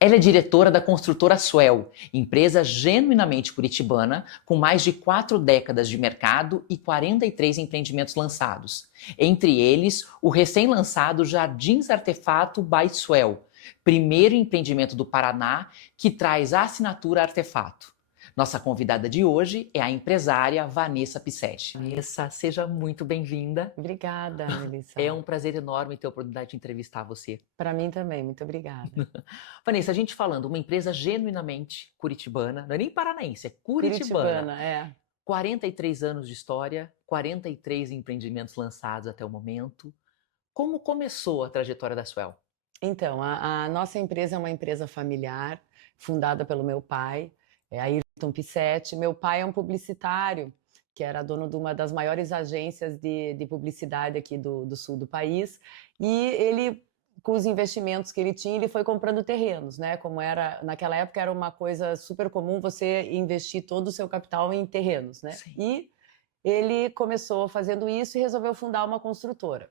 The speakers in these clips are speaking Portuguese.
Ela é diretora da construtora Suel, empresa genuinamente curitibana, com mais de 4 décadas de mercado e 43 empreendimentos lançados. Entre eles, o recém-lançado Jardins Artefato by Suel, primeiro empreendimento do Paraná que traz a assinatura Artefato. Nossa convidada de hoje é a empresária Vanessa Pissetti. Vanessa, seja muito bem-vinda. Obrigada, Melissa. É um prazer enorme ter a oportunidade de entrevistar você. Para mim também, muito obrigada. Vanessa, a gente falando, uma empresa genuinamente curitibana, não é nem paranaense, é curitibana. Curitibana, é. 43 anos de história, 43 empreendimentos lançados até o momento. Como começou a trajetória da Suel? Então, a nossa empresa é uma empresa familiar, fundada pelo meu pai, Ayrton Pissetti. Meu pai é um publicitário, que era dono de uma das maiores agências de publicidade aqui do sul do país, e ele, com os investimentos que ele tinha, ele foi comprando terrenos, né? Como era, naquela época era uma coisa super comum você investir todo o seu capital em terrenos, né? Sim. E ele começou fazendo isso e resolveu fundar uma construtora.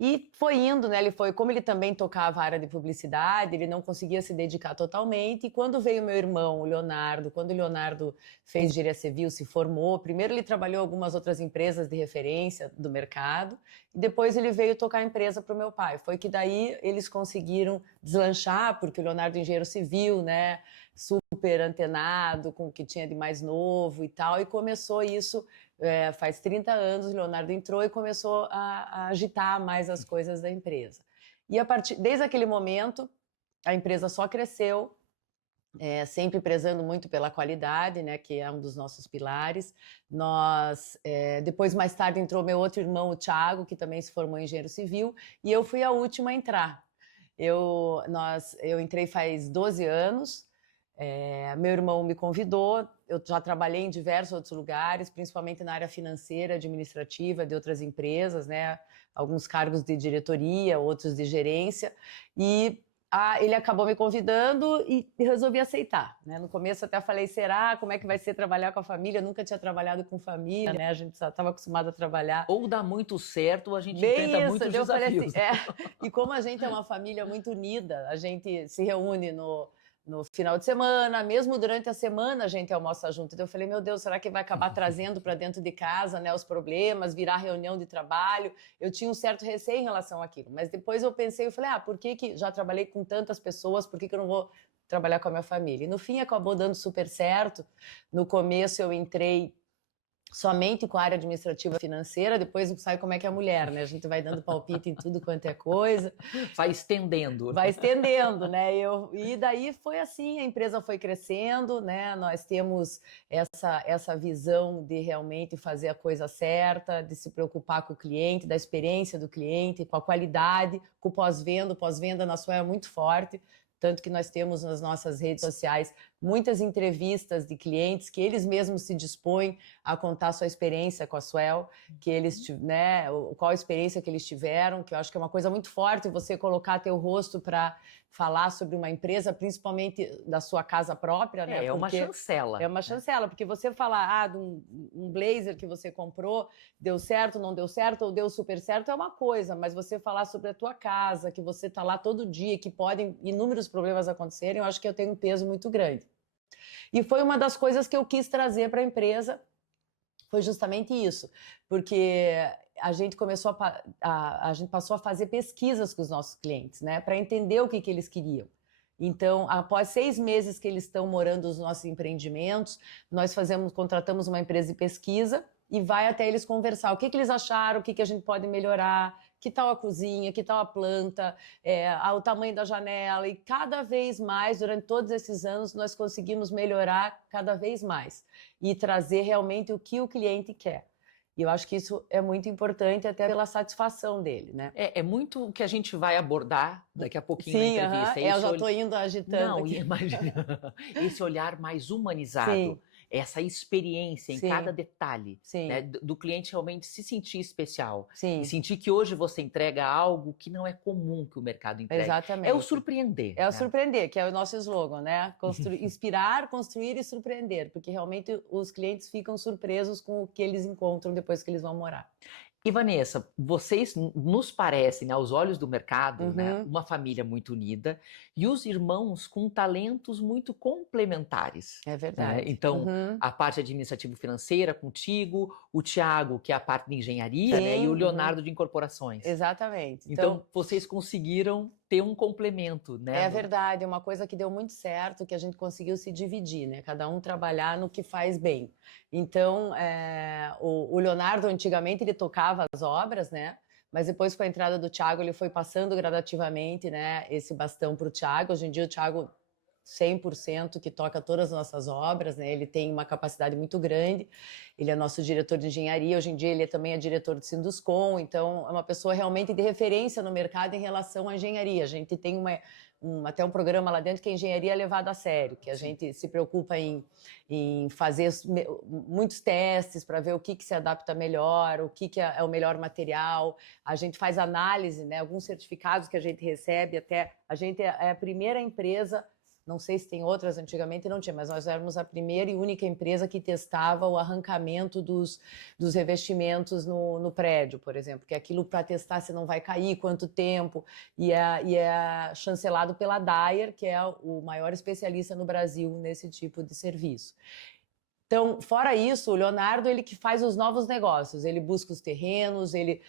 E foi indo, né? Como ele também tocava a área de publicidade, ele não conseguia se dedicar totalmente. E quando veio meu irmão, o Leonardo, quando o Leonardo fez engenharia civil, se formou, primeiro ele trabalhou em algumas outras empresas de referência do mercado, e depois ele veio tocar a empresa para o meu pai. Foi que daí eles conseguiram deslanchar, porque o Leonardo é engenheiro civil, né? Super antenado com o que tinha de mais novo e tal, e começou isso. Faz 30 anos, o Leonardo entrou e começou a agitar mais as coisas da empresa. E desde aquele momento, a empresa só cresceu, sempre prezando muito pela qualidade, né, que é um dos nossos pilares. Depois, mais tarde, entrou meu outro irmão, o Thiago, que também se formou em engenheiro civil, e eu fui a última a entrar. Eu entrei faz 12 anos. Meu irmão me convidou, eu já trabalhei em diversos outros lugares, principalmente na área financeira, administrativa de outras empresas, né? Alguns cargos de diretoria, outros de gerência, e ele acabou me convidando e resolvi aceitar, né? No começo até falei, será? Como é que vai ser trabalhar com a família? Eu nunca tinha trabalhado com família, né? A gente só estava acostumado a trabalhar. Ou dá muito certo, ou a gente Bem enfrenta isso, muitos eu falei desafios. assim, e como a gente é uma família muito unida, a gente se reúne no final de semana, mesmo durante a semana a gente almoça junto. Então eu falei, meu Deus, será que vai acabar trazendo para dentro de casa, né, os problemas, virar reunião de trabalho? Eu tinha um certo receio em relação àquilo, mas depois eu pensei, eu falei, por que já trabalhei com tantas pessoas, por que eu não vou trabalhar com a minha família? E no fim acabou dando super certo. No começo eu entrei somente com a área administrativa financeira, depois sabe como é que é a mulher, né? A gente vai dando palpite em tudo quanto é coisa. Vai estendendo. Vai estendendo, né? E daí foi assim, a empresa foi crescendo, né? Nós temos essa visão de realmente fazer a coisa certa, de se preocupar com o cliente, da experiência do cliente, com a qualidade, com o pós-venda. O pós-venda na Suel é muito forte, tanto que nós temos nas nossas redes sociais muitas entrevistas de clientes que eles mesmos se dispõem a contar a sua experiência com a Suel, que eles, né, qual a experiência que eles tiveram, que eu acho que é uma coisa muito forte você colocar teu rosto para falar sobre uma empresa, principalmente da sua casa própria, né? É uma chancela. É uma chancela, porque você falar de um blazer que você comprou, deu certo, não deu certo, ou deu super certo, é uma coisa, mas você falar sobre a tua casa, que você está lá todo dia, que podem inúmeros problemas acontecerem, eu acho que eu tenho um peso muito grande. E foi uma das coisas que eu quis trazer para a empresa, foi justamente isso, porque a gente a gente passou a fazer pesquisas com os nossos clientes, né, para entender o que eles queriam. Então, após 6 meses que eles estão morando nos nossos empreendimentos, nós contratamos uma empresa de pesquisa e vai até eles conversar. O que eles acharam, o que a gente pode melhorar, que tal a cozinha, que tal a planta, o tamanho da janela. E cada vez mais, durante todos esses anos, nós conseguimos melhorar cada vez mais e trazer realmente o que o cliente quer. E eu acho que isso é muito importante até pela satisfação dele, né? É muito o que a gente vai abordar daqui a pouquinho na entrevista. Eu já estou indo agitando aqui. Imagina, esse olhar mais humanizado, essa experiência em cada detalhe, né, do cliente realmente se sentir especial e sentir que hoje você entrega algo que não é comum que o mercado entregue. Exatamente. É o surpreender. É o surpreender, que é o nosso slogan, né? Inspirar, construir e surpreender, porque realmente os clientes ficam surpresos com o que eles encontram depois que eles vão morar. E Vanessa, vocês nos parecem, aos olhos do mercado, né, Uhum. uma família muito unida e os irmãos com talentos muito complementares. É Né? verdade. Então, Uhum. a parte administrativo-financeira contigo, o Tiago, que é a parte de engenharia, né, e Sim, o uhum. Leonardo de incorporações. Exatamente. Então, vocês conseguiram ter um complemento, né? É verdade, é uma coisa que deu muito certo, que a gente conseguiu se dividir, né? Cada um trabalhar no que faz bem. Então, o Leonardo, antigamente, ele tocava as obras, né? Mas depois, com a entrada do Thiago, ele foi passando gradativamente, né, esse bastão para o Thiago. Hoje em dia, o Thiago 100% que toca todas as nossas obras, né? Ele tem uma capacidade muito grande. Ele é nosso diretor de engenharia. Hoje em dia, ele também é diretor do Sinduscom. Então, é uma pessoa realmente de referência no mercado em relação à engenharia. A gente tem até um programa lá dentro que é engenharia levada a sério, que a gente se preocupa em fazer muitos testes para ver o que se adapta melhor, o que é o melhor material. A gente faz análise, né? Alguns certificados que a gente recebe, até a gente é a primeira empresa. Não sei se tem outras, antigamente não tinha, mas nós éramos a primeira e única empresa que testava o arrancamento dos revestimentos no prédio, por exemplo, que é aquilo para testar se não vai cair, quanto tempo, e é chancelado pela Dyer, que é o maior especialista no Brasil nesse tipo de serviço. Então, fora isso, o Leonardo, ele que faz os novos negócios, ele busca os terrenos, ele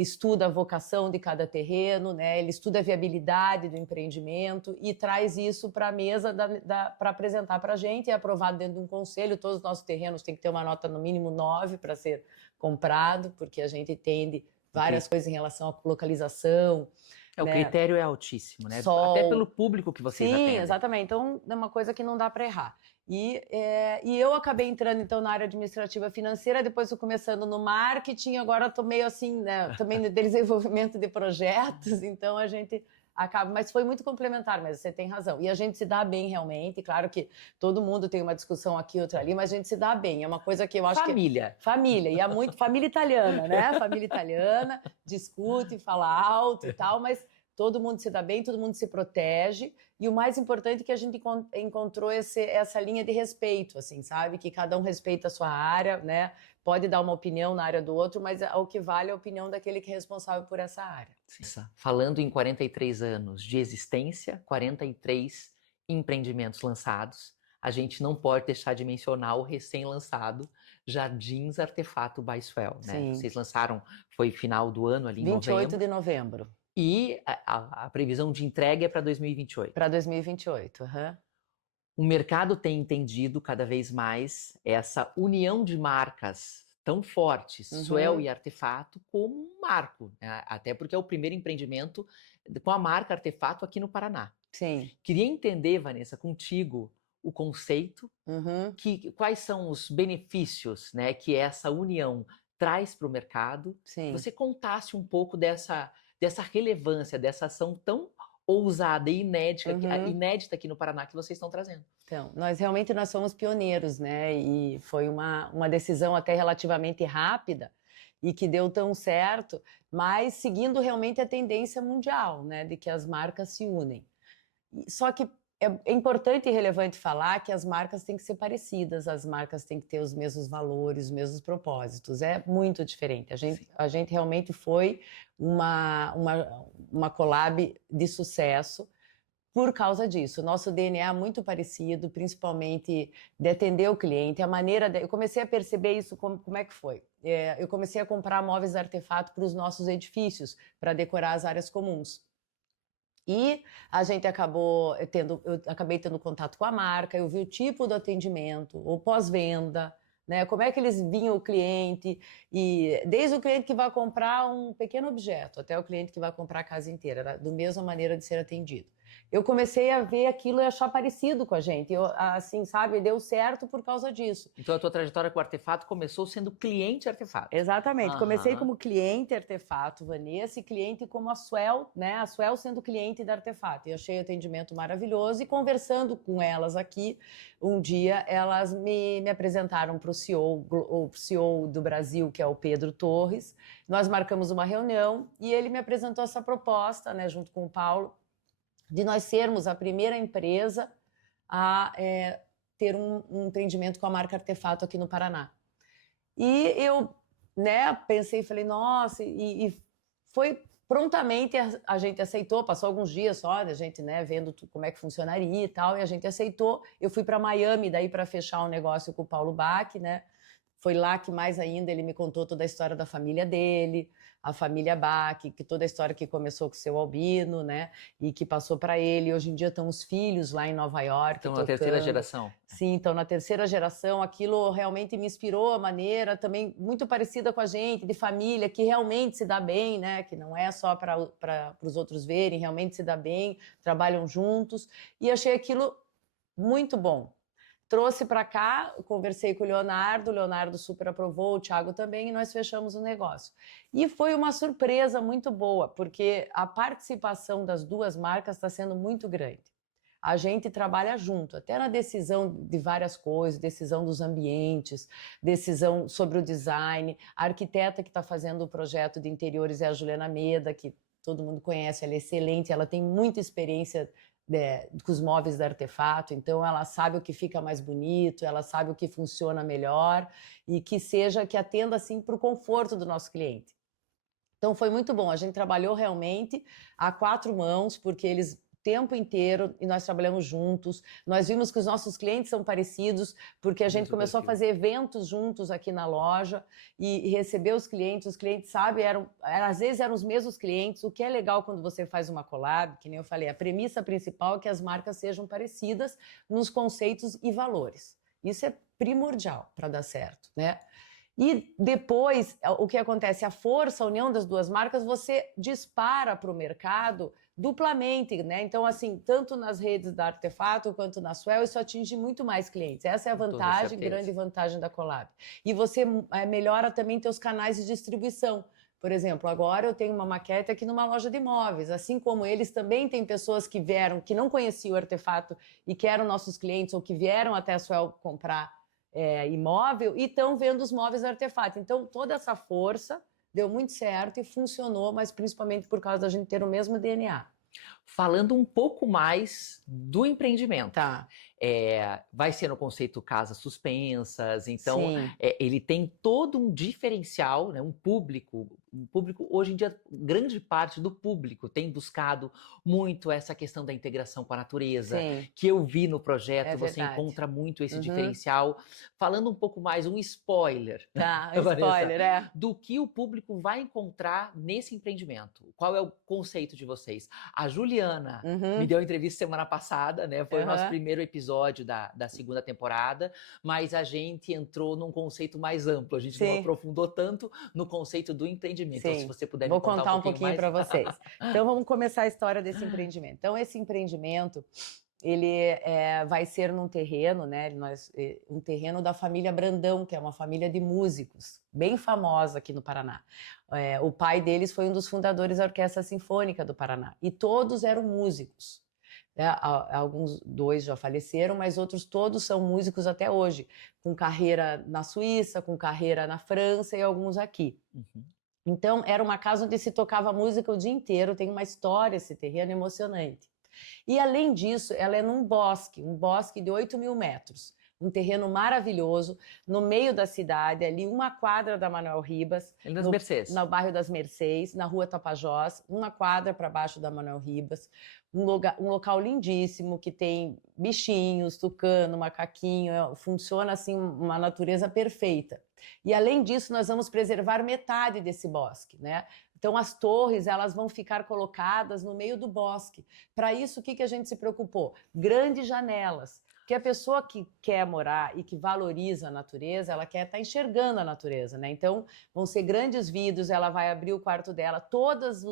estuda a vocação de cada terreno, né? Ele estuda a viabilidade do empreendimento e traz isso para a mesa para apresentar para a gente, é aprovado dentro de um conselho. Todos os nossos terrenos têm que ter uma nota no mínimo 9 para ser comprado, porque a gente entende várias coisas em relação à localização. O né? critério é altíssimo, né? Sol. Até pelo público que vocês atendem. Sim, exatamente. Então, é uma coisa que não dá para errar. E eu acabei entrando, então, na área administrativa financeira, depois fui começando no marketing, agora estou meio assim, né, também no desenvolvimento de projetos, então a gente acaba... Mas foi muito complementar, mas você tem razão. E a gente se dá bem, realmente. Claro que todo mundo tem uma discussão aqui, outra ali, mas a gente se dá bem. É uma coisa que eu acho Família. Família. E é muito... Família italiana, né? Família italiana, discute, fala alto e tal, mas... Todo mundo se dá bem, todo mundo se protege. E o mais importante é que a gente encontrou essa linha de respeito, assim, sabe? Que cada um respeita a sua área, né? Pode dar uma opinião na área do outro, mas o que vale é a opinião daquele que é responsável por essa área. Falando em 43 anos de existência, 43 empreendimentos lançados, a gente não pode deixar de mencionar o recém-lançado Jardins Artefato by Swell, né? Sim. Vocês lançaram, foi final do ano, ali em 28 de novembro. E a previsão de entrega é para 2028. Para 2028, aham. O mercado tem entendido cada vez mais essa união de marcas tão fortes, Swell e Artefato, como um marco, né? Até porque é o primeiro empreendimento com a marca Artefato aqui no Paraná. Sim. Queria entender, Vanessa, contigo o conceito, quais são os benefícios, né, que essa união traz para o mercado. Sim. Você contasse um pouco dessa relevância, dessa ação tão ousada e inédita aqui no Paraná que vocês estão trazendo. Então, nós somos pioneiros, né? E foi uma decisão até relativamente rápida e que deu tão certo, mas seguindo realmente a tendência mundial, né? De que as marcas se unem. Só que é importante e relevante falar que as marcas têm que ser parecidas, as marcas têm que ter os mesmos valores, os mesmos propósitos. É muito diferente. A gente realmente foi uma collab de sucesso por causa disso. Nosso DNA é muito parecido, principalmente de atender o cliente, a maneira... Eu comecei a perceber isso, como é que foi. Eu comecei a comprar móveis artefato para os nossos edifícios, para decorar as áreas comuns. E a gente eu acabei tendo contato com a marca, eu vi o tipo do atendimento, o pós-venda, né? Como é que eles vinham o cliente, e desde o cliente que vai comprar um pequeno objeto até o cliente que vai comprar a casa inteira, da mesma maneira de ser atendido. Eu comecei a ver aquilo e achar parecido com a gente. Assim, sabe, deu certo por causa disso. Então a tua trajetória com o Artefato começou sendo cliente Artefato. Exatamente. Comecei como cliente Artefato, Vanessa, e cliente como a Swell, né? A Swell sendo cliente da Artefato. E achei o atendimento maravilhoso. E conversando com elas aqui, um dia elas me apresentaram para o CEO do Brasil, que é o Pedro Torres. Nós marcamos uma reunião e ele me apresentou essa proposta, né, junto com o Paulo, de nós sermos a primeira empresa a ter um empreendimento com a marca Artefato aqui no Paraná. E eu né, pensei, falei, nossa, e foi prontamente a gente aceitou, passou alguns dias só, a gente, né, vendo como é que funcionaria e tal, e a gente aceitou. Eu fui para Miami daí para fechar um negócio com o Paulo Bach, né? Foi lá que mais ainda ele me contou toda a história da família dele, a família Bach, que toda a história que começou com o seu Albino, né? E que passou para ele. Hoje em dia estão os filhos lá em Nova York Então, na tocando. terceira geração. Sim, então na terceira geração, aquilo realmente me inspirou a maneira também muito parecida com a gente, de família, que realmente se dá bem, né? Que não é só para os outros verem, realmente se dá bem, trabalham juntos. E achei aquilo muito bom. Trouxe para cá, conversei com o Leonardo super aprovou, o Thiago também, e nós fechamos o negócio. E foi uma surpresa muito boa, porque a participação das duas marcas está sendo muito grande. A gente trabalha junto, até na decisão de várias coisas, decisão dos ambientes, decisão sobre o design. A arquiteta que está fazendo o projeto de interiores é a Juliana Meda, que todo mundo conhece, ela é excelente, ela tem muita experiência com os móveis da Artefato, então ela sabe o que fica mais bonito, ela sabe o que funciona melhor e que atenda assim para o conforto do nosso cliente. Então foi muito bom, a gente trabalhou realmente a quatro mãos, porque eles o tempo inteiro e nós trabalhamos juntos, nós vimos que os nossos clientes são parecidos, porque a gente começou a fazer eventos juntos aqui na loja e receber os clientes sabem, às vezes eram os mesmos clientes, o que é legal quando você faz uma collab, que nem eu falei, a premissa principal é que as marcas sejam parecidas nos conceitos e valores. Isso é primordial para dar certo, né? E depois, o que acontece? A força, a união das duas marcas, você dispara para o mercado duplamente, né? Então, assim, tanto nas redes da Artefato quanto na Swell, isso atinge muito mais clientes. Essa é a vantagem, grande vantagem da Collab. E você melhora também seus canais de distribuição. Por exemplo, agora eu tenho uma maquete aqui numa loja de imóveis. Assim como eles, também tem pessoas que vieram, que não conheciam o Artefato e que eram nossos clientes ou que vieram até a Swell comprar imóvel e estão vendo os móveis da Artefato. Então, toda essa força deu muito certo e funcionou, mas principalmente por causa da gente ter o mesmo DNA. Falando um pouco mais do empreendimento. Tá. Vai ser no conceito casas suspensas, então Sim. Ele tem todo um diferencial, né? Um público, hoje em dia, grande parte do público tem buscado muito essa questão da integração com a natureza, Sim. que eu vi no projeto, você verdade. encontra muito esse diferencial. Falando um pouco mais, um spoiler, Tá, Vanessa, spoiler, do que o público vai encontrar nesse empreendimento. Qual é o conceito de vocês? A Juliana me deu uma entrevista semana passada, né? Foi o nosso primeiro episódio da segunda temporada, mas a gente entrou num conceito mais amplo, a gente não aprofundou tanto no conceito do empreendimento. Então, se você puder me contar um pouquinho para vocês. Então, vamos começar a história desse empreendimento. Então, esse empreendimento, ele vai ser num terreno, né? Um terreno da família Brandão, que é uma família de músicos, bem famosa aqui no Paraná. O pai deles foi um dos fundadores da Orquestra Sinfônica do Paraná, e todos eram músicos. Alguns, dois já faleceram, mas outros todos são músicos até hoje, com carreira na Suíça, com carreira na França e alguns aqui. Então, era uma casa onde se tocava música o dia inteiro, tem uma história esse terreno emocionante. E, além disso, ela é num bosque, um bosque de 8.000 metros, um terreno maravilhoso, no meio da cidade, ali uma quadra da Manuel Ribas, no bairro das Mercês, na rua Tapajós, uma quadra para baixo da Manuel Ribas, um local lindíssimo, que tem bichinhos, tucano, macaquinho, funciona assim uma natureza perfeita. E, além disso, nós vamos preservar metade desse bosque, né? Então, as torres, elas vão ficar colocadas no meio do bosque. Para isso, o que a gente se preocupou? Grandes janelas. Porque a pessoa que quer morar e que valoriza a natureza, ela quer estar enxergando a natureza, né? Então, vão ser grandes vidros, ela vai abrir o quarto dela, todas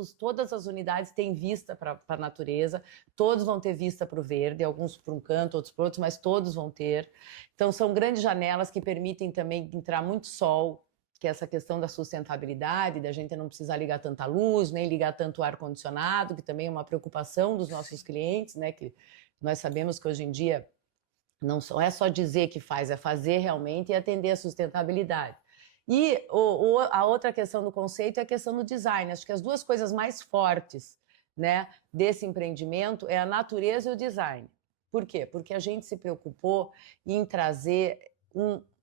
as unidades têm vista para a natureza, todos vão ter vista para o verde, alguns para um canto, outros para outro, mas todos vão ter. Então, são grandes janelas que permitem também entrar muito sol, que é essa questão da sustentabilidade, da gente não precisar ligar tanta luz, nem ligar tanto ar-condicionado, que também é uma preocupação dos nossos clientes, né? Que nós sabemos que hoje em dia não é só dizer que faz, é fazer realmente e atender a sustentabilidade. E a outra questão do conceito é a questão do design. Acho que as duas coisas mais fortes, né, desse empreendimento é a natureza e o design. Por quê? Porque a gente se preocupou em trazer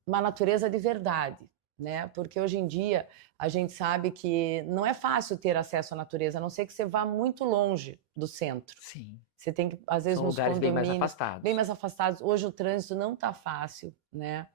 uma natureza de verdade. né? Porque hoje em dia a gente sabe que não é fácil ter acesso à natureza, a não ser que você vá muito longe do centro. Sim. Você tem que, às vezes, São nos lugares bem mais condomínios, afastados. bem mais afastados. Hoje o trânsito não está fácil, né?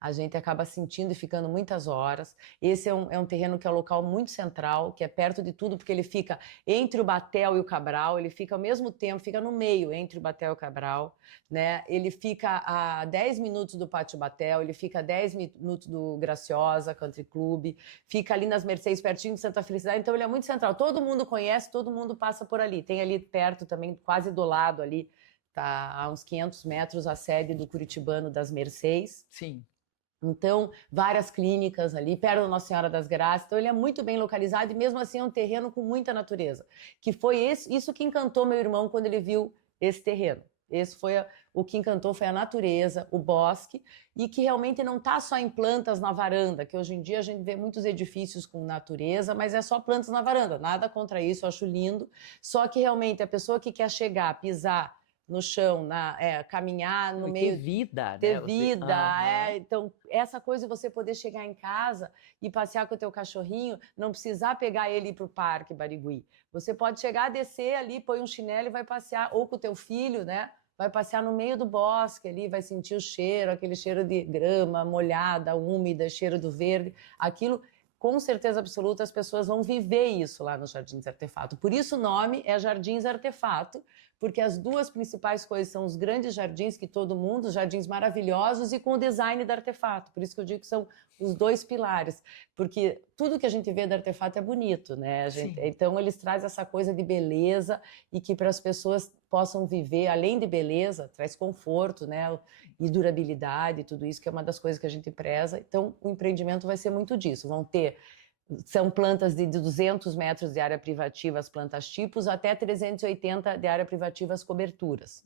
A gente acaba sentindo e ficando muitas horas. Esse é um terreno que é um local muito central, que é perto de tudo, porque ele fica entre o Batel e o Cabral, ele fica ao mesmo tempo, fica no meio entre o Batel e o Cabral, né? Ele fica a 10 minutos do Pátio Batel, ele fica a 10 minutos do Graciosa Country Club, fica ali nas Mercedes, pertinho de Santa Felicidade, então ele é muito central. Todo mundo conhece, todo mundo passa por ali. Tem ali perto também, quase do lado ali, tá a uns 500 metros, a sede do Curitibano das Mercedes. Sim. Então, várias clínicas ali, perto da Nossa Senhora das Graças. Então, ele é muito bem localizado e, mesmo assim, é um terreno com muita natureza. Que foi isso que encantou meu irmão quando ele viu esse terreno. Esse foi o que encantou, foi a natureza, o bosque, e que realmente não está só em plantas na varanda, que hoje em dia a gente vê muitos edifícios com natureza, mas é só plantas na varanda. Nada contra isso, eu acho lindo. Só que, realmente, a pessoa que quer chegar, pisar no chão, caminhar no meio... Ter vida, ter né? vida, então essa coisa de você poder chegar em casa e passear com o teu cachorrinho, não precisar pegar ele e ir para o Parque Barigui. Você pode chegar, descer ali, põe um chinelo e vai passear, ou com o teu filho, né? Vai passear no meio do bosque ali, vai sentir o cheiro, aquele cheiro de grama molhada, úmida, cheiro do verde, aquilo... Com certeza absoluta, as pessoas vão viver isso lá nos Jardins Artefato. Por isso o nome é Jardins Artefato, porque as duas principais coisas são os grandes jardins que todo mundo, os jardins maravilhosos e com o design da Artefato. Por isso que eu digo que são os dois pilares, porque tudo que a gente vê da Artefato é bonito, né? Então eles trazem essa coisa de beleza e que para as pessoas possam viver, além de beleza, traz conforto, né? E durabilidade, tudo isso que é uma das coisas que a gente preza. Então o empreendimento vai ser muito disso. São plantas de 200 metros de área privativa, as plantas tipos, até 380 de área privativa, as coberturas.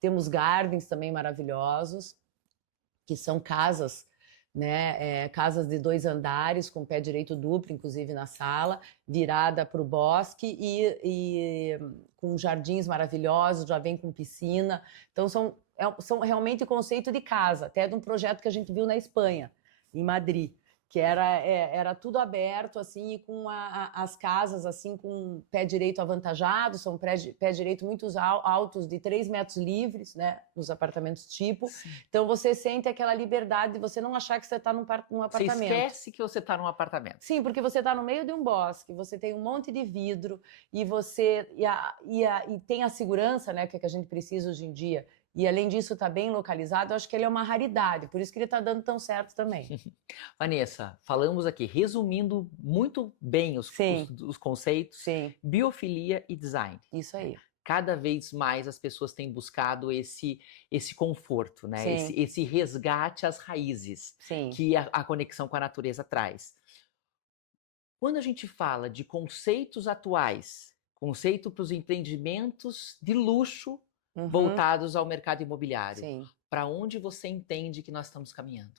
Temos gardens também maravilhosos, que são casas, né, casas de 2 andares, com pé direito duplo, inclusive na sala, virada para o bosque e com jardins maravilhosos, já vem com piscina. Então são realmente conceito de casa, até de um projeto que a gente viu na Espanha, em Madrid, que era tudo aberto, assim, e com as casas, assim, com pé direito avantajado, são pé direito muito altos, de 3 metros livres, né, nos apartamentos tipo. Sim. Então você sente aquela liberdade de você não achar que você está num apartamento. Você esquece que você está num apartamento. Sim, porque você está no meio de um bosque, você tem um monte de vidro, e tem a segurança, né, que é que a gente precisa hoje em dia. E, além disso, está bem localizado, eu acho que ele é uma raridade, por isso que ele está dando tão certo também. Vanessa, falamos aqui, resumindo muito bem os conceitos, Sim. Biofilia e design. Isso aí. Cada vez mais as pessoas têm buscado esse conforto, né? Esse resgate às raízes. Sim. Que a conexão com a natureza traz. Quando a gente fala de conceitos atuais, conceito para os empreendimentos de luxo, voltados ao mercado imobiliário. Para onde você entende que nós estamos caminhando?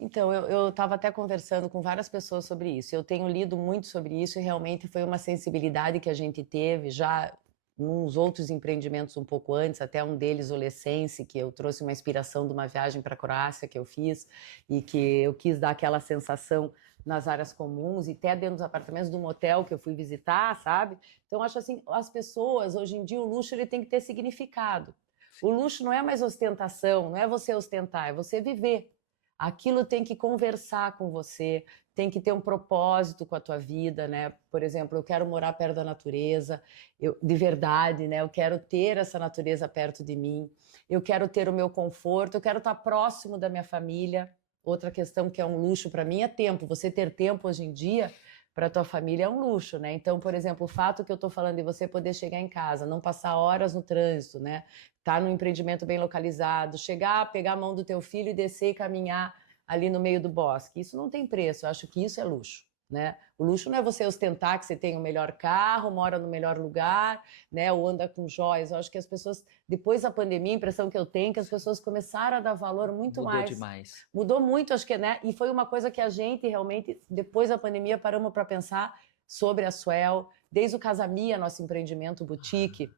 Então, eu estava até conversando com várias pessoas sobre isso. Eu tenho lido muito sobre isso e realmente foi uma sensibilidade que a gente teve já nos outros empreendimentos um pouco antes, até um deles, o Lessense, que eu trouxe uma inspiração de uma viagem para a Croácia que eu fiz e que eu quis dar aquela sensação nas áreas comuns e até dentro dos apartamentos do motel que eu fui visitar, sabe? Então, acho assim, as pessoas, hoje em dia, o luxo ele tem que ter significado. O luxo não é mais ostentação, não é você ostentar, é você viver. Aquilo tem que conversar com você, tem que ter um propósito com a tua vida, né? Por exemplo, eu quero morar perto da natureza, de verdade, né? Eu quero ter essa natureza perto de mim, eu quero ter o meu conforto, eu quero estar próximo da minha família. Outra questão que é um luxo para mim é tempo. Você ter tempo hoje em dia para a tua família é um luxo, né? Então, por exemplo, o fato que eu estou falando de você poder chegar em casa, não passar horas no trânsito, né? Tá num empreendimento bem localizado, chegar, pegar a mão do teu filho e descer e caminhar ali no meio do bosque. Isso não tem preço, eu acho que isso é luxo, né? O luxo não é você ostentar que você tem o melhor carro, mora no melhor lugar, né? Ou anda com joias. Eu acho que as pessoas, depois da pandemia, a impressão que eu tenho é que as pessoas começaram a dar valor muito mais. Mudou demais. Mudou muito, acho que, né? E foi uma coisa que a gente realmente, depois da pandemia, paramos para pensar sobre a Swell, desde o Casamia, nosso empreendimento boutique,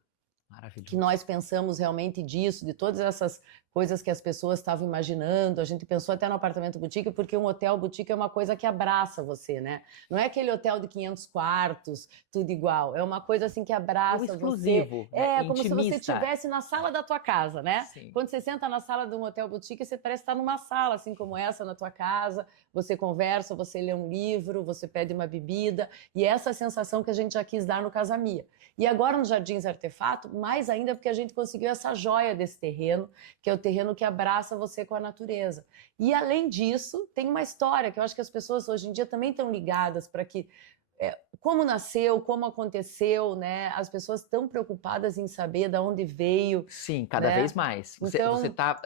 que nós pensamos realmente disso, de todas essas coisas que as pessoas estavam imaginando. A gente pensou até no apartamento boutique, porque um hotel boutique é uma coisa que abraça você, né? Não é aquele hotel de 500 quartos, tudo igual. É uma coisa assim que abraça você. Exclusivo, né? É como se você Intimista. estivesse na sala da tua casa, né? Sim. Quando você senta na sala de um hotel boutique, você parece estar numa sala assim como essa na tua casa. Você conversa, você lê um livro, você pede uma bebida. E essa é a sensação que a gente já quis dar no Casa Mia. E agora no Jardins Artefato, mais ainda porque a gente conseguiu essa joia desse terreno, que é o terreno que abraça você com a natureza. E além disso, tem uma história que eu acho que as pessoas hoje em dia também estão ligadas para que como nasceu, como aconteceu, né? As pessoas estão preocupadas em saber de onde veio. Sim, cada né? vez mais. Então, Você tá,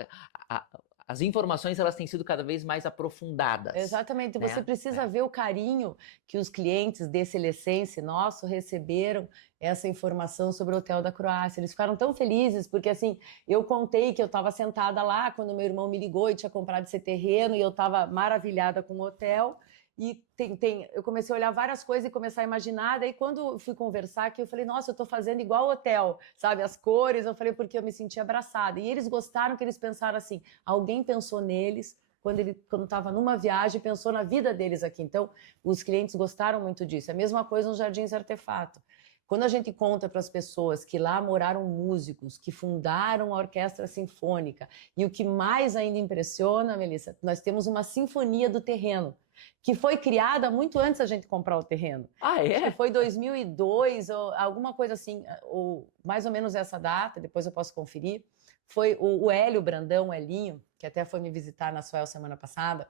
as informações elas têm sido cada vez mais aprofundadas. Exatamente. né? Você precisa ver o carinho que os clientes desse Elesense nosso receberam essa informação sobre o Hotel da Croácia. Eles ficaram tão felizes porque, assim, eu contei que eu estava sentada lá quando meu irmão me ligou e tinha comprado esse terreno e eu estava maravilhada com o hotel. E eu comecei a olhar várias coisas e começar a imaginar. Daí, quando eu fui conversar aqui, eu falei, nossa, eu estou fazendo igual o hotel, sabe? As cores, eu falei, porque eu me senti abraçada. E eles gostaram, que eles pensaram assim, alguém pensou neles quando estava numa viagem, pensou na vida deles aqui. Então, os clientes gostaram muito disso. É a mesma coisa nos Jardins Artefato. Quando a gente conta para as pessoas que lá moraram músicos, que fundaram a orquestra sinfônica, e o que mais ainda impressiona, Melissa, nós temos uma sinfonia do terreno, que foi criada muito antes da gente comprar o terreno. Ah, é? Acho que foi 2002, ou alguma coisa assim, ou mais ou menos essa data, depois eu posso conferir. Foi o Hélio Brandão, o Elinho, que até foi me visitar na Suel semana passada.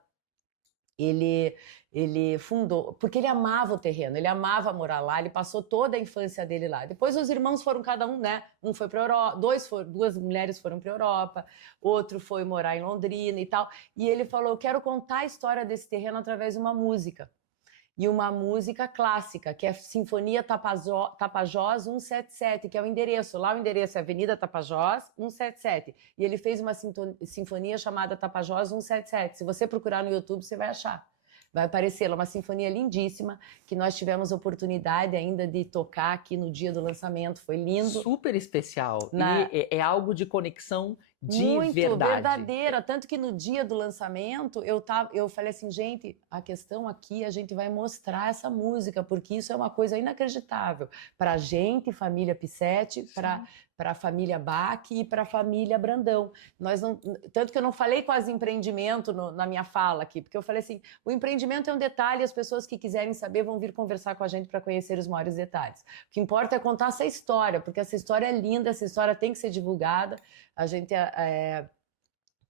Ele fundou, porque ele amava o terreno, ele amava morar lá, ele passou toda a infância dele lá. Depois os irmãos foram cada um, né? Um foi para Europa, duas mulheres foram para Europa, outro foi morar em Londrina e tal. E ele falou: eu quero contar a história desse terreno através de uma música. E uma música clássica, que é Sinfonia Tapajós 177, que é o endereço. Lá o endereço é Avenida Tapajós 177. E ele fez uma sinfonia chamada Tapajós 177. Se você procurar no YouTube, você vai achar. Vai aparecer, ela é uma sinfonia lindíssima, que nós tivemos a oportunidade ainda de tocar aqui no dia do lançamento. Foi lindo. Super especial. E é algo de conexão de muito verdade. verdadeira, tanto que no dia do lançamento eu falei assim, gente, a questão aqui a gente vai mostrar essa música, porque isso é uma coisa inacreditável para a gente, família Pissetti, para a família Bach e para a família Brandão. Tanto que eu não falei quase empreendimento na minha fala aqui, porque eu falei assim, o empreendimento é um detalhe, as pessoas que quiserem saber vão vir conversar com a gente para conhecer os maiores detalhes. O que importa é contar essa história, porque essa história é linda, essa história tem que ser divulgada. A gente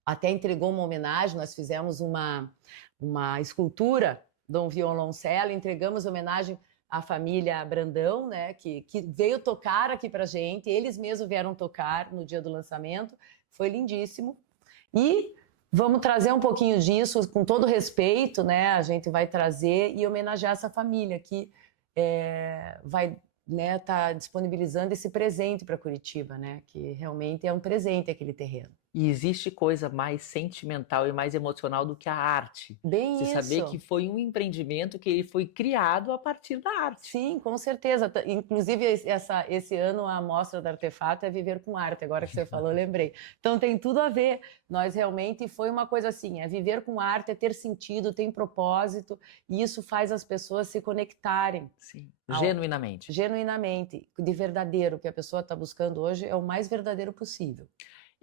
até entregou uma homenagem, nós fizemos uma escultura de um violoncelo, entregamos homenagem à família Brandão, né, que veio tocar aqui pra gente, eles mesmos vieram tocar no dia do lançamento, foi lindíssimo. E vamos trazer um pouquinho disso, com todo respeito, né, a gente vai trazer e homenagear essa família que vai... né, tá disponibilizando esse presente para Curitiba, né, que realmente é um presente aquele terreno. E existe coisa mais sentimental e mais emocional do que a arte. Bem Você isso. saber que foi um empreendimento que ele foi criado a partir da arte. Sim, com certeza. Inclusive, esse ano a mostra do Artefato é Viver com Arte. Agora que você falou, eu lembrei. Então tem tudo a ver. Nós realmente foi uma coisa assim, é viver com arte, é ter sentido, tem propósito, e isso faz as pessoas se conectarem. Sim. Genuinamente. Genuinamente, de verdadeiro. O que a pessoa está buscando hoje é o mais verdadeiro possível.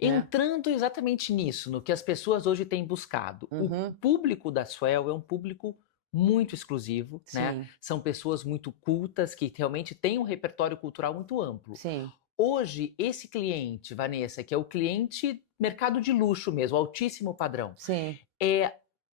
Entrando exatamente nisso, no que as pessoas hoje têm buscado. O público da Suel é um público muito exclusivo, né? São pessoas muito cultas, que realmente têm um repertório cultural muito amplo. Sim. Hoje, esse cliente, Vanessa, que é o cliente mercado de luxo mesmo, altíssimo padrão, Sim.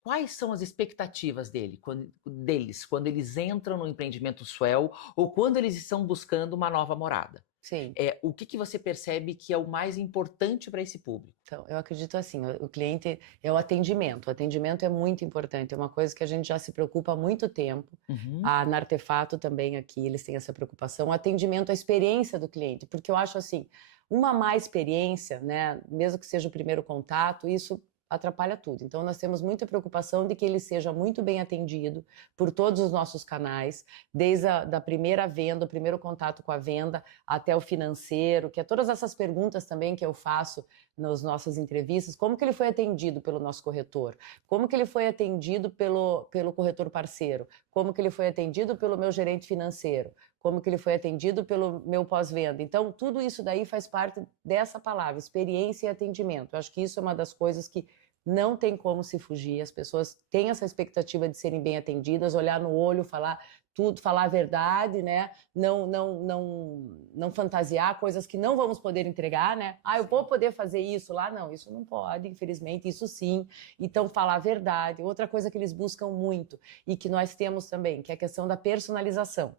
Quais são as expectativas deles quando eles entram no empreendimento Suel ou quando eles estão buscando uma nova morada? Sim. O que você percebe que é o mais importante para esse público? Então, eu acredito assim, o cliente é o atendimento. O atendimento é muito importante, é uma coisa que a gente já se preocupa há muito tempo. Na Artefato também aqui, eles têm essa preocupação. O atendimento, a experiência do cliente, porque eu acho assim, uma má experiência, né, mesmo que seja o primeiro contato, isso atrapalha tudo. Então, nós temos muita preocupação de que ele seja muito bem atendido por todos os nossos canais, desde da primeira venda, o primeiro contato com a venda, até o financeiro, que é todas essas perguntas também que eu faço nas nossas entrevistas, como que ele foi atendido pelo nosso corretor, como que ele foi atendido pelo corretor parceiro, como que ele foi atendido pelo meu gerente financeiro, como que ele foi atendido pelo meu pós-venda. Então, tudo isso daí faz parte dessa palavra, experiência e atendimento. Eu acho que isso é uma das coisas que não tem como se fugir. As pessoas têm essa expectativa de serem bem atendidas, olhar no olho, falar tudo, falar a verdade, né? Não fantasiar coisas que não vamos poder entregar, né? Ah, eu vou poder fazer isso lá? Não, isso não pode, infelizmente, isso sim. Então, falar a verdade. Outra coisa que eles buscam muito e que nós temos também, que é a questão da personalização.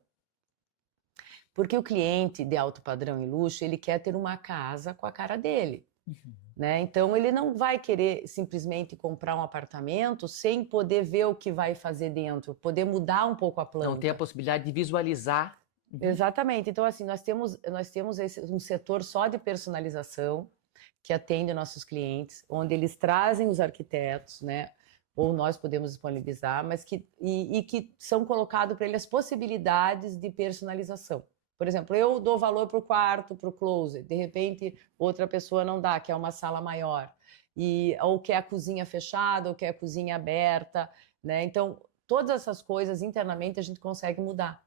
Porque o cliente de alto padrão e luxo, ele quer ter uma casa com a cara dele. Né? Então, ele não vai querer simplesmente comprar um apartamento sem poder ver o que vai fazer dentro, poder mudar um pouco a planta. Não ter a possibilidade de visualizar. Exatamente. Então, assim, nós temos um setor só de personalização que atende nossos clientes, onde eles trazem os arquitetos, né? Ou nós podemos disponibilizar, mas que são colocados para eles as possibilidades de personalização. Por exemplo, eu dou valor para o quarto, para o closet, de repente outra pessoa não dá, quer uma sala maior, ou quer a cozinha fechada, ou quer a cozinha aberta, né? Então, todas essas coisas internamente a gente consegue mudar.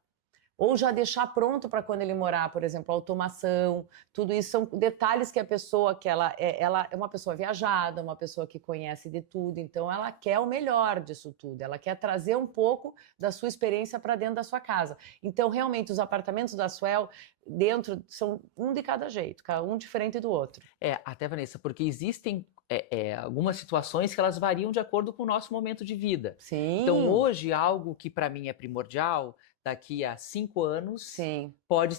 Ou já deixar pronto para quando ele morar, por exemplo, automação, tudo isso são detalhes que a pessoa, ela é uma pessoa viajada, uma pessoa que conhece de tudo, então ela quer o melhor disso tudo, ela quer trazer um pouco da sua experiência para dentro da sua casa. Então, realmente, os apartamentos da Swell, dentro, são um de cada jeito, um diferente do outro. Até, Vanessa, porque existem algumas situações que elas variam de acordo com o nosso momento de vida. Sim. Então, hoje, algo que para mim é primordial, daqui a 5 anos, sim, pode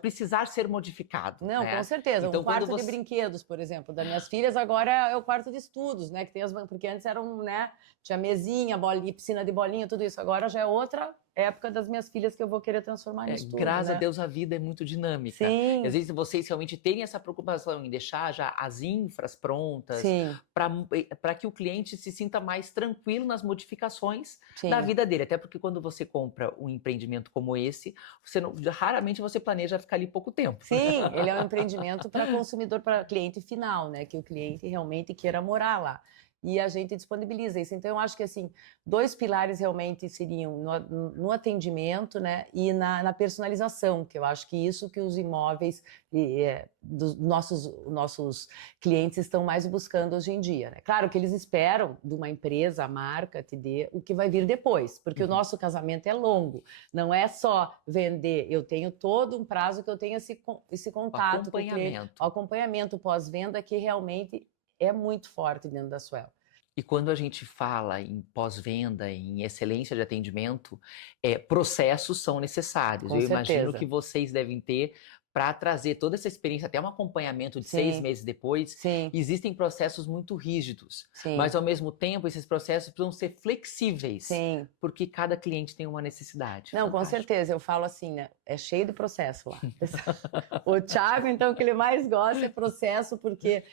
precisar ser modificado. Não, né? com certeza. Então, um quarto de brinquedos, por exemplo, das minhas filhas, agora é o quarto de estudos, né? Que tem porque antes eram, né? Tinha mesinha, bolinha, piscina de bolinha, tudo isso. Agora já é outra época das minhas filhas que eu vou querer transformar nisso tudo. Graças né? a Deus a vida é muito dinâmica. Sim. E às vezes vocês realmente terem essa preocupação em deixar já as infras prontas para que o cliente se sinta mais tranquilo nas modificações da vida dele. Até porque quando você compra um empreendimento como esse, raramente você planeja ficar ali pouco tempo. Sim, ele é um empreendimento para consumidor, para cliente final, né? Que o cliente realmente queira morar lá. E a gente disponibiliza isso. Então, eu acho que, assim, 2 pilares realmente seriam no atendimento, né, e na personalização, que eu acho que isso que os imóveis dos nossos clientes estão mais buscando hoje em dia. Né? Claro que eles esperam de uma empresa, a marca, te dê o que vai vir depois, porque o nosso casamento é longo. Não é só vender, eu tenho todo um prazo que eu tenho esse contato com o cliente. O acompanhamento pós-venda que realmente é muito forte dentro da Swell. E quando a gente fala em pós-venda, em excelência de atendimento, processos são necessários. Com Eu certeza. imagino que vocês devem ter para trazer toda essa experiência, até um acompanhamento de 6 meses depois. Sim. Existem processos muito rígidos, Sim. mas ao mesmo tempo esses processos precisam ser flexíveis, Sim. porque cada cliente tem uma necessidade. Não, Fantástico. com certeza, eu falo assim, né? É cheio de processo lá. O Thiago, então, o que ele mais gosta é processo, porque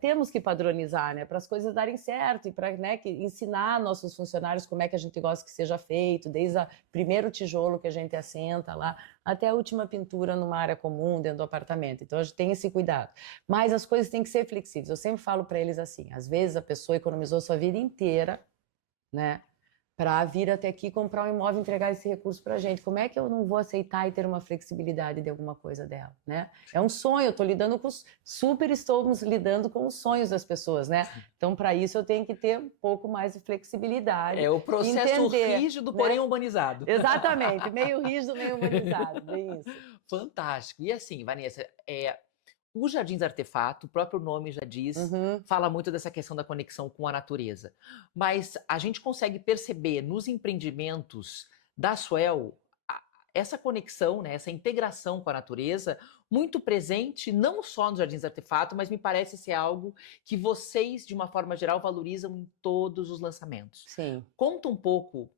temos que padronizar, né? Para as coisas darem certo e para, né, ensinar nossos funcionários como é que a gente gosta que seja feito, desde o primeiro tijolo que a gente assenta lá, até a última pintura numa área comum dentro do apartamento. Então, a gente tem esse cuidado. Mas as coisas têm que ser flexíveis. Eu sempre falo para eles assim, às vezes a pessoa economizou sua vida inteira, né, para vir até aqui comprar um imóvel e entregar esse recurso para a gente. Como é que eu não vou aceitar e ter uma flexibilidade de alguma coisa dela, né? É um sonho, eu estou lidando com estamos lidando com os sonhos das pessoas, né? Então, para isso, eu tenho que ter um pouco mais de flexibilidade. É o processo rígido, né? porém humanizado. Exatamente, meio rígido, meio humanizado, bem isso. Fantástico. E assim, Vanessa, o Jardins Artefato, o próprio nome já diz, fala muito dessa questão da conexão com a natureza. Mas a gente consegue perceber nos empreendimentos da Swell essa conexão, né, essa integração com a natureza, muito presente, não só nos Jardins Artefato, mas me parece ser algo que vocês, de uma forma geral, valorizam em todos os lançamentos. Sim. Conta um pouco,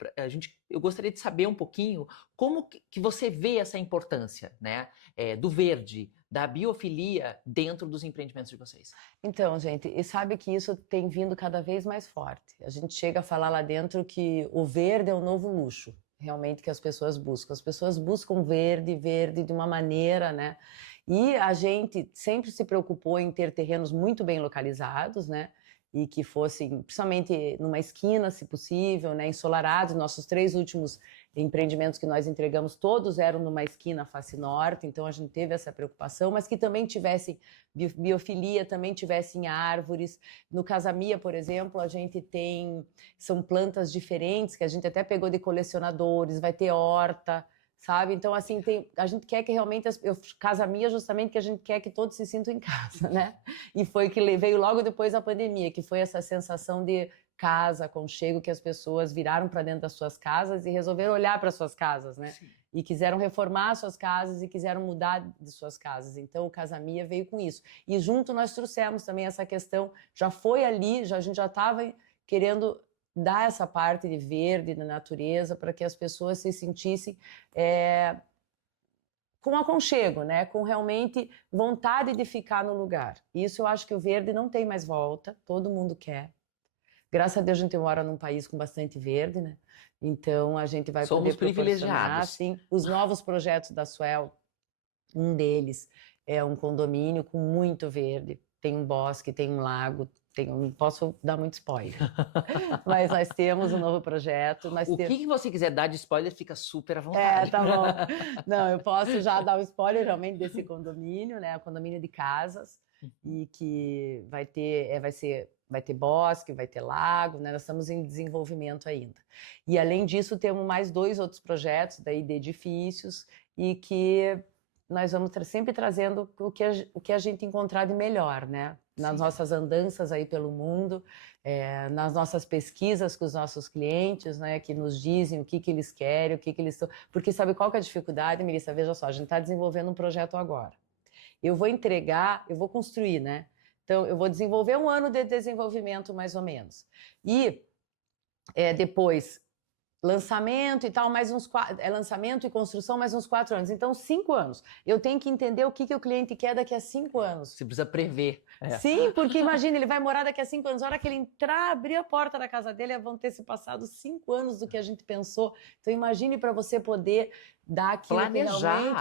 eu gostaria de saber um pouquinho como que você vê essa importância, né, do verde, da biofilia dentro dos empreendimentos de vocês. Então, gente, e sabe que isso tem vindo cada vez mais forte. A gente chega a falar lá dentro que o verde é o novo luxo, realmente, que as pessoas buscam. As pessoas buscam verde de uma maneira, né? E a gente sempre se preocupou em ter terrenos muito bem localizados, né? E que fossem, principalmente numa esquina, se possível, né? Ensolarados. Nossos 3 últimos empreendimentos que nós entregamos, todos eram numa esquina face norte, então a gente teve essa preocupação, mas que também tivessem biofilia, também tivessem árvores. No Casa Mia, por exemplo, a gente tem, são plantas diferentes, que a gente até pegou de colecionadores, vai ter horta, sabe? Então, assim, a gente quer que realmente... Casa Mia, justamente, que a gente quer que todos se sintam em casa, né? E foi que veio logo depois da pandemia, que foi essa sensação de casa, aconchego, que as pessoas viraram para dentro das suas casas e resolveram olhar para suas casas, né? Sim. E quiseram reformar suas casas e quiseram mudar de suas casas. Então, o Casa Mia veio com isso. E junto nós trouxemos também essa questão, já foi ali, a gente já estava querendo dar essa parte de verde, da natureza, para que as pessoas se sentissem com aconchego, né? Com realmente vontade de ficar no lugar. Isso eu acho que o verde não tem mais volta, todo mundo quer. Graças a Deus a gente mora num país com bastante verde, né? Então a gente vai Somos poder proporcionar, privilegiados. sim, os novos projetos da Swell. Um deles é um condomínio com muito verde, tem um bosque, tem um lago, não posso dar muito spoiler, mas nós temos um novo projeto. Que você quiser dar de spoiler, fica super à vontade. Tá bom. Não, eu posso já dar um spoiler realmente desse condomínio, né? O condomínio de casas, e que vai ter bosque, vai ter lago, né? Nós estamos em desenvolvimento ainda. E além disso, temos mais 2 outros projetos daí de edifícios, e que nós vamos sempre trazendo o que a gente encontrar de melhor, né? Nas nossas andanças aí pelo mundo, nas nossas pesquisas com os nossos clientes, né? Que nos dizem o que eles querem, o que eles estão... Porque sabe qual que é a dificuldade, Melissa? Veja só, a gente está desenvolvendo um projeto agora. Eu vou entregar, eu vou construir, né? Então, eu vou desenvolver 1 ano de desenvolvimento, mais ou menos. E depois... lançamento e tal, lançamento e construção mais uns 4 anos. Então, 5 anos. Eu tenho que entender o que o cliente quer daqui a 5 anos. Você precisa prever. Sim, porque imagina, ele vai morar daqui a 5 anos. A hora que ele entrar, abrir a porta da casa dele, vão ter se passado 5 anos do que a gente pensou. Então, imagine para você poder dar aquilo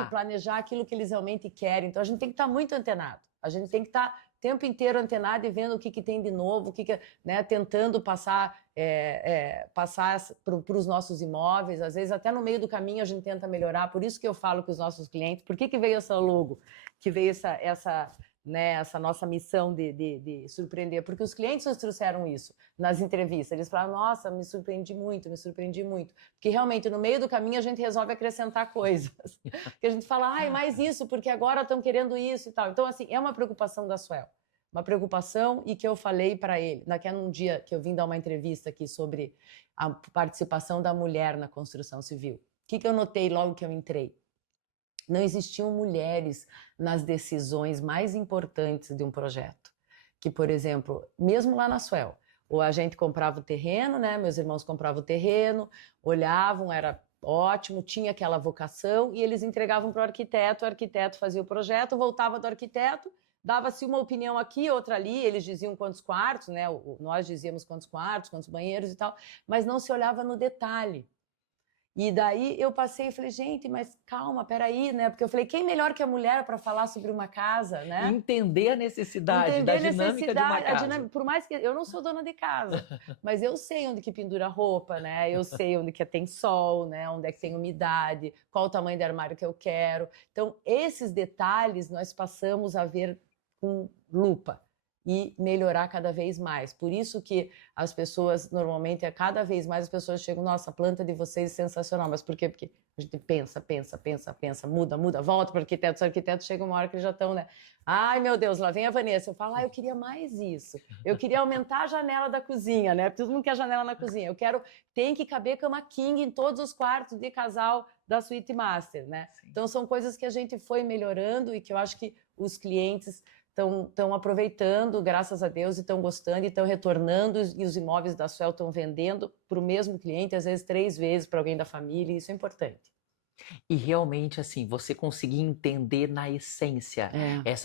planejar aquilo que eles realmente querem. Então, a gente tem que estar muito antenado. A gente tem que estar o tempo inteiro antenado e vendo o que tem de novo, né, tentando passar para os nossos imóveis. Às vezes, até no meio do caminho, a gente tenta melhorar. Por isso que eu falo com os nossos clientes, por que veio essa logo? Que veio essa nossa missão de surpreender? Porque os clientes nos trouxeram isso nas entrevistas. Eles falaram, nossa, me surpreendi muito. Porque realmente, no meio do caminho, a gente resolve acrescentar coisas. Porque a gente fala, mais isso, porque agora estão querendo isso e tal. Então, assim, é uma preocupação da Swell. Uma preocupação, e que eu falei para ele, num dia que eu vim dar uma entrevista aqui sobre a participação da mulher na construção civil. O que eu notei logo que eu entrei? Não existiam mulheres nas decisões mais importantes de um projeto. Que, por exemplo, mesmo lá na Swell, ou a gente comprava o terreno, né? Meus irmãos compravam o terreno, olhavam, era ótimo, tinha aquela vocação, e eles entregavam para o arquiteto fazia o projeto, voltava do arquiteto, dava-se uma opinião aqui, outra ali, eles diziam quantos quartos, né? Nós dizíamos quantos quartos, quantos banheiros e tal, mas não se olhava no detalhe. E daí eu passei e falei, gente, mas calma, peraí, né? Porque eu falei, quem melhor que a mulher para falar sobre uma casa, né? Entender a necessidade da dinâmica de uma casa. Por mais que eu não sou dona de casa, mas eu sei onde que pendura roupa, né? Eu sei onde que tem sol, né? Onde é que tem umidade, qual o tamanho do armário que eu quero. Então, esses detalhes nós passamos a ver com lupa e melhorar cada vez mais. Por isso que as pessoas, normalmente, cada vez mais as pessoas chegam, nossa, a planta de vocês é sensacional. Mas por quê? Porque a gente pensa, muda, volta para o os arquitetos chegam uma hora que eles já estão, né? Ai, meu Deus, lá vem a Vanessa. Eu falo, eu queria mais isso. Eu queria aumentar a janela da cozinha, né? Todo mundo quer janela na cozinha. Tem que caber cama king em todos os quartos de casal da suíte master, né? Sim. Então, são coisas que a gente foi melhorando e que eu acho que os clientes estão aproveitando, graças a Deus, e estão gostando, e estão retornando, e os imóveis da Swell estão vendendo para o mesmo cliente, às vezes 3 vezes para alguém da família, e isso é importante. E realmente, assim, você conseguir entender na essência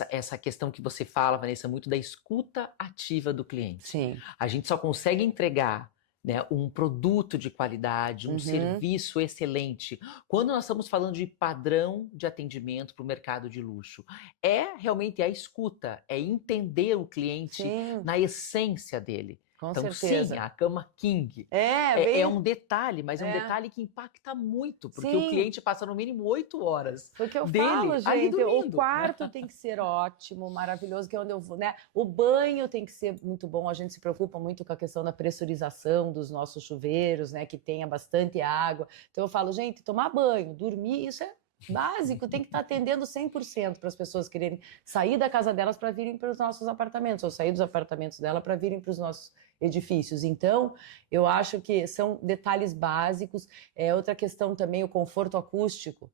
essa questão que você fala, Vanessa, muito da escuta ativa do cliente. Sim. A gente só consegue entregar né, um produto de qualidade, um Uhum. serviço excelente. Quando nós estamos falando de padrão de atendimento para o mercado de luxo, é realmente a escuta, é entender o cliente Sim, na essência dele. com Então, sim, certeza. a cama king É, é bem. um detalhe, mas é um É. detalhe que impacta muito, porque o Sim, cliente passa no mínimo 8 horas foi o que eu falo, dele ali gente. O dormindo. quarto tem que ser ótimo, maravilhoso, que é onde eu vou, né? O banho tem que ser muito bom. A gente se preocupa muito com a questão da pressurização dos nossos chuveiros, né? Que tenha bastante água. Então eu falo, gente, tomar banho, dormir, isso é básico, tem que estar atendendo 100% para as pessoas quererem sair da casa delas para virem para os nossos apartamentos, ou sair dos apartamentos dela para virem para os nossos edifícios. Então, eu acho que são detalhes básicos. É outra questão também, o conforto acústico,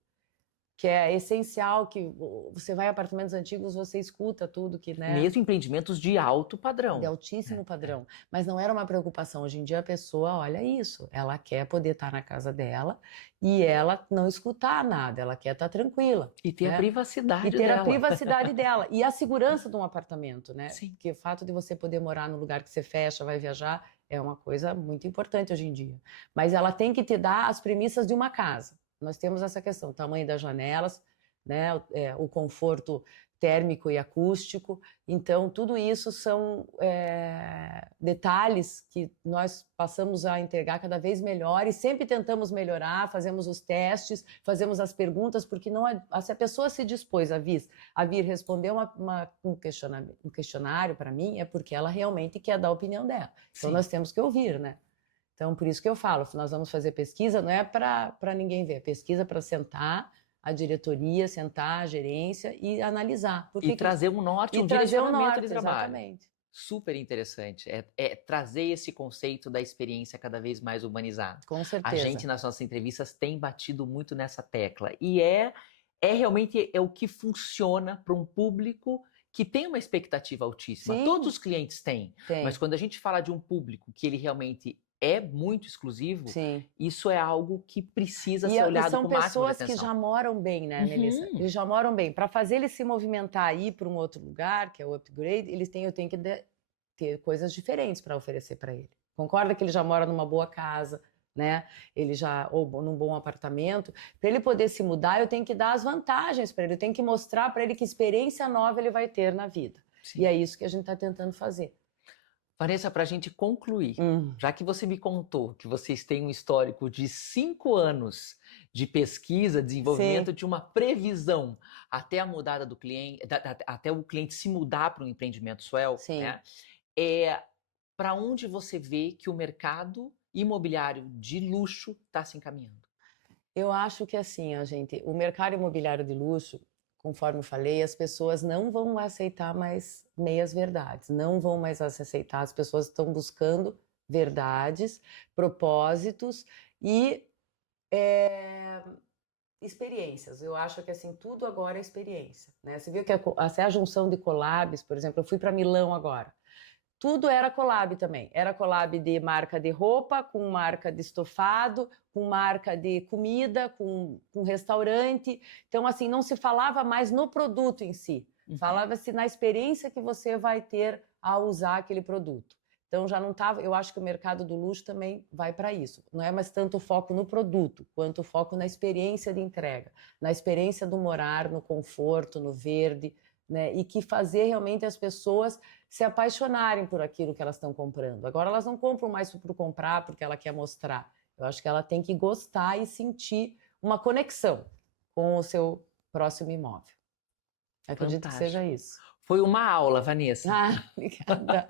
que é essencial, que você vai em apartamentos antigos, você escuta tudo que, né, Mesmo empreendimentos de alto de padrão. altíssimo padrão. Mas não era uma preocupação. Hoje em dia a pessoa olha isso, ela quer poder estar na casa dela e ela não escutar nada, ela quer estar tranquila. E ter a né? privacidade E ter dela. a privacidade dela. E a segurança de um apartamento, né? Sim. Porque o fato de você poder morar no lugar que você fecha, vai viajar, é uma coisa muito importante hoje em dia. Mas ela tem que te dar as premissas de uma casa. Nós temos essa questão, o tamanho das janelas, né? O conforto térmico e acústico. Então, tudo isso são detalhes que nós passamos a entregar cada vez melhor e sempre tentamos melhorar, fazemos os testes, fazemos as perguntas, porque não se a pessoa se dispôs a vir responder um questionário para mim, é porque ela realmente quer dar a opinião dela. Então, Sim. nós temos que ouvir, né? Então, por isso que eu falo, nós vamos fazer pesquisa, não é para ninguém ver, é pesquisa para sentar a diretoria, sentar a gerência e analisar. E trazer um norte, um trazer um direcionamento norte, de trabalho. exatamente. Super interessante. É trazer esse conceito da experiência cada vez mais humanizado. Com A certeza. gente, nas nossas entrevistas, tem batido muito nessa tecla. E realmente o que funciona para um público que tem uma expectativa altíssima. Sim. Todos os clientes têm. Tem. Mas quando a gente fala de um público que ele realmente é muito exclusivo, Sim. isso é algo que precisa ser E olhado são com o máximo de pessoas atenção. que já moram bem, né, Melissa? Uhum. Eles já moram bem. Para fazer eles se movimentar e ir para um outro lugar, que é o upgrade, eu tenho que ter coisas diferentes para oferecer para ele. Concorda que ele já mora numa boa casa, né? Ou num bom apartamento. Para ele poder se mudar, eu tenho que dar as vantagens para ele. Eu tenho que mostrar para ele que experiência nova ele vai ter na vida. Sim. E é isso que a gente está tentando fazer. Vanessa, para a gente concluir, já que você me contou que vocês têm um histórico de 5 anos de pesquisa, desenvolvimento Sim. de uma previsão até a mudada do cliente, até o cliente se mudar para um empreendimento Swell, Sim. né? Para onde você vê que o mercado imobiliário de luxo está se encaminhando? Eu acho que assim, gente, o mercado imobiliário de luxo, conforme eu falei, as pessoas não vão aceitar mais meias verdades, não vão mais aceitar, as pessoas estão buscando verdades, propósitos e experiências. Eu acho que assim, tudo agora é experiência, né? Você viu que a junção de collabs, por exemplo, eu fui para Milão agora. Tudo era collab também. Era collab de marca de roupa, com marca de estofado, com marca de comida, com restaurante. Então, assim, não se falava mais no produto em si. Falava-se na experiência que você vai ter ao usar aquele produto. Então, já não estava... Eu acho que o mercado do luxo também vai para isso. Não é mais tanto o foco no produto, quanto o foco na experiência de entrega, na experiência do morar, no conforto, no verde, né? E que fazer realmente as pessoas se apaixonarem por aquilo que elas estão comprando. Agora elas não compram mais por comprar, porque ela quer mostrar. Eu acho que ela tem que gostar e sentir uma conexão com o seu próximo imóvel. Eu acredito que seja isso. Foi uma aula, Vanessa. Obrigada.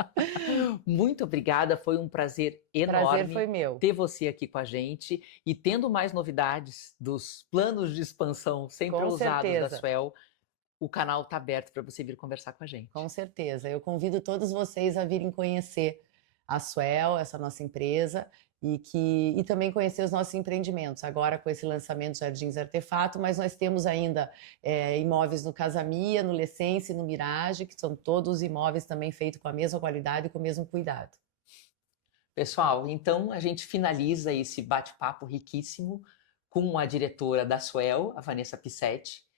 Muito obrigada, foi um prazer enorme. Prazer foi meu. Ter você aqui com a gente e tendo mais novidades dos planos de expansão sempre ousados da Swell. O canal está aberto para você vir conversar com a gente. Com certeza. Eu convido todos vocês a virem conhecer a Swell, essa nossa empresa, e também conhecer os nossos empreendimentos. Agora com esse lançamento Jardins Artefato, mas nós temos ainda imóveis no Casamia, no Lessense e no Mirage, que são todos imóveis também feitos com a mesma qualidade e com o mesmo cuidado. Pessoal, então a gente finaliza esse bate-papo riquíssimo com a diretora da Swell, a Vanessa Pissetti.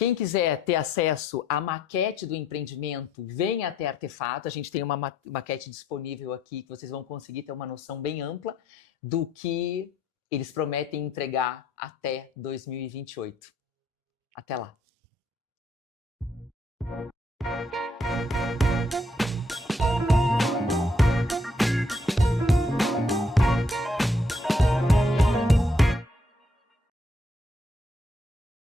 Quem quiser ter acesso à maquete do empreendimento, venha até Artefato. A gente tem uma maquete disponível aqui que vocês vão conseguir ter uma noção bem ampla do que eles prometem entregar até 2028. Até lá!